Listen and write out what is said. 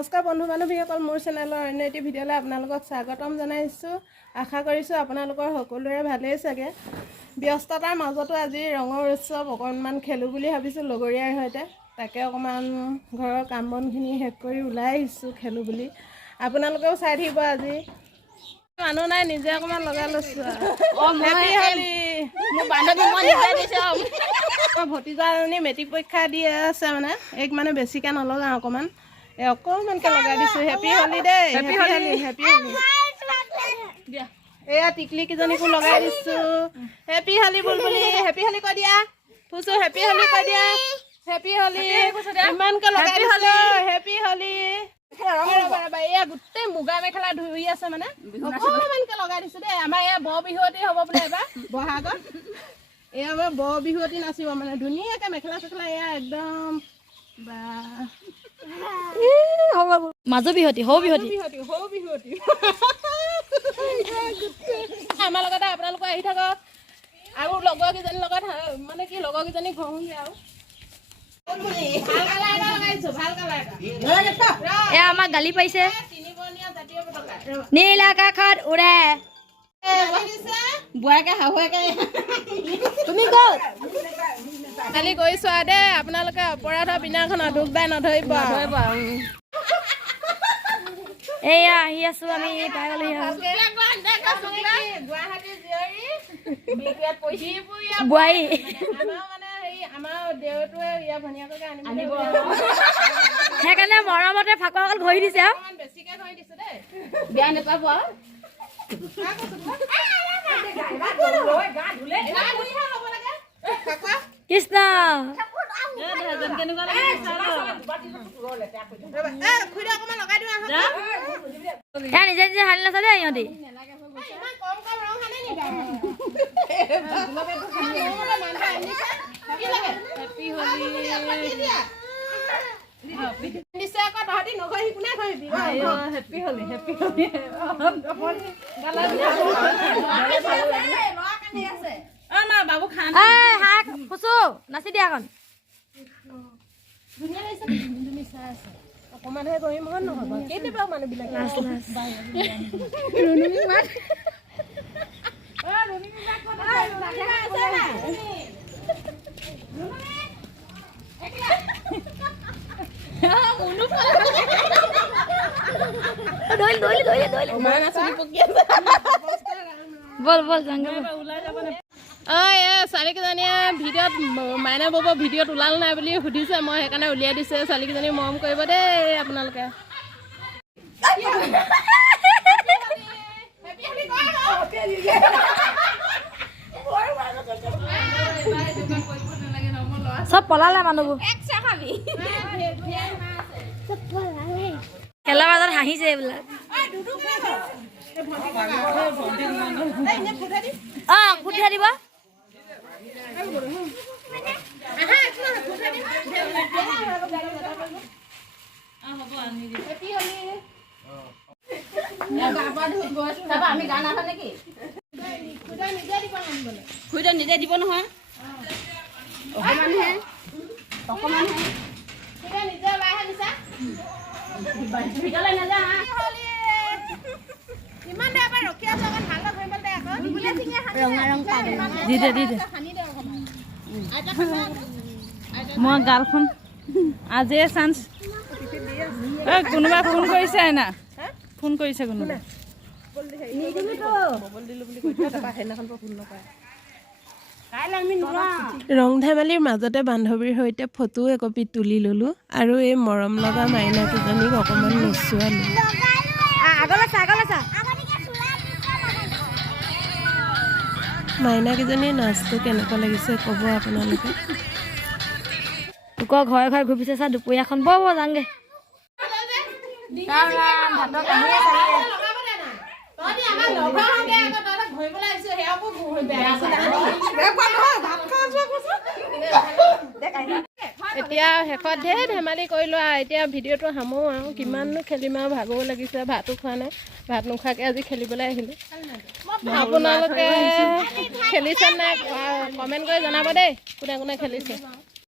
নমস্কাৰ বন্ধু বান্ধৱীসকল, মোৰ চেনেলৰ অন্য এটি ভিডিঅ'লৈ আপোনালোকক স্বাগতম জনাইছোঁ। আশা কৰিছোঁ আপোনালোকৰ সকলোৰে ভালেই চাগে। ব্যস্ততাৰ মাজতো আজি ৰঙৰ উৎসৱ অকণমান খেলোঁ বুলি ভাবিছোঁ লগৰীয়াৰ সৈতে। তাকে অকণমান ঘৰৰ কাম বনখিনি শেষ কৰি ওলাই আহিছোঁ খেলোঁ বুলি। আপোনালোকেও চাই থাকিব। আজি মানুহ নাই, নিজে অকণমান লগাই লৈছোঁ। হেপী হোলী। মোৰ বান্ধৱী মই নিজে দিছোঁ। ভতিজাজনী মেট্ৰিক পৰীক্ষা দি আছে, মানে বেছিকৈ নলগাওঁ, অকণমানকৈ লগাই দিছোঁ। হেপী হোলী দেই, হেপী হোলী, হেপী হোলী। এয়া টিকলিকেইজনীকো লগাই দিছোঁ। হেপী হোলী বুলবুলি, হেপী হোলী কৈ দিয়া। ফুচু হেপী হোলী কৈ দিয়া। হেপী হোলী ইমানকৈ লগাই দিছোঁ। হেপী হোলী। এয়া গোটেই মুগা মেখেলা ধুই আছে, অকণমানকৈ লগাই দিছোঁ দেই। আমাৰ এয়া বৰ বিহুৱতী হ'ব বোলে এবাৰ বহাগত। এয়া আমাৰ বৰ বিহুৱতী নাচিব, ধুনীয়াকৈ মেখেলা চেখেলা এয়া একদম বা মাজু বিহুৱতী, সৌ বিহুৱতী, আমাৰ লগতে আপোনালোকে আহি থাকক। আৰু লগৰকেইজনীৰ লগত কি লগৰকেইজনী ঘঁহোগৈ আৰু এয়া আমাক গালি পাৰিছে। নীল আকাশত উৰে বুঢ়াকে শাহুৱেকে। তুমি ক'ত খালি কৰি চোৱা দেই, আপোনালোকে অপৰাধৰ বিনাখনত দুখ দাই নধৰিব। এয়া আহি আছো আমি, পাই গ'লোহি বোৱাৰী। সেইকাৰণে মৰমতে ফাকুৱা অকল ঘঁহি দিছে আৰু বেয়া নাপাব আৰু। কৃষ্ণ নিজে নিজে হালি নাচা দেই ইহঁতি। নাচি দিয়া অকণ অকণমানহে কৰিম নহ'ব কেতিয়াবা মানুহবিলাক বল বল ছোৱালীকেইজনীয়ে ভিডিঅ'ত মাইনা বব ভিডিঅ'ত ওলাল নাই বুলি সুধিছে, মই সেইকাৰণে উলিয়াই দিছে। ছোৱালীকেইজনী মৰম কৰিব দেই আপোনালোকে। চব পলালে মানুহবোৰ, খেলাৰ মাজত হাঁহিছে এইবিলাক। ফুটিয়া দিব। নিজে দিব নহয়, মই গালখন আজিয়ে চান্স। কোনোবা ফোন কৰিছে না, ফোন কৰিছে কোনোবা। ৰং ধেমালিৰ মাজতে বান্ধৱীৰ সৈতে ফটো একপি তুলি ল'লোঁ আৰু এই মৰম লগা মাইনাকেইজনীক অকণমান নচুৱালোঁ। মাইনাকেইজনীৰ নাচটো কেনেকুৱা লাগিছে ক'ব আপোনালোকে। লোকৰ ঘৰে ঘৰে ঘূৰি চা দুপৰীয়াখন বৰ যাংগে। এতিয়া শেষত ঢেৰ ধেমালি কৰিলোঁ আৰু এতিয়া ভিডিঅ'টো সামৰো আৰু কিমাননো খেলিম আৰু ভাগৰো লাগিছে। ভাতো খোৱা নাই, ভাত নোখোৱাকৈ আজি খেলিবলৈ আহিলোঁ। আপোনালোকে খেলিছে নাই কমেণ্ট কৰি জনাব দেই, কোনে কোনে খেলিছে।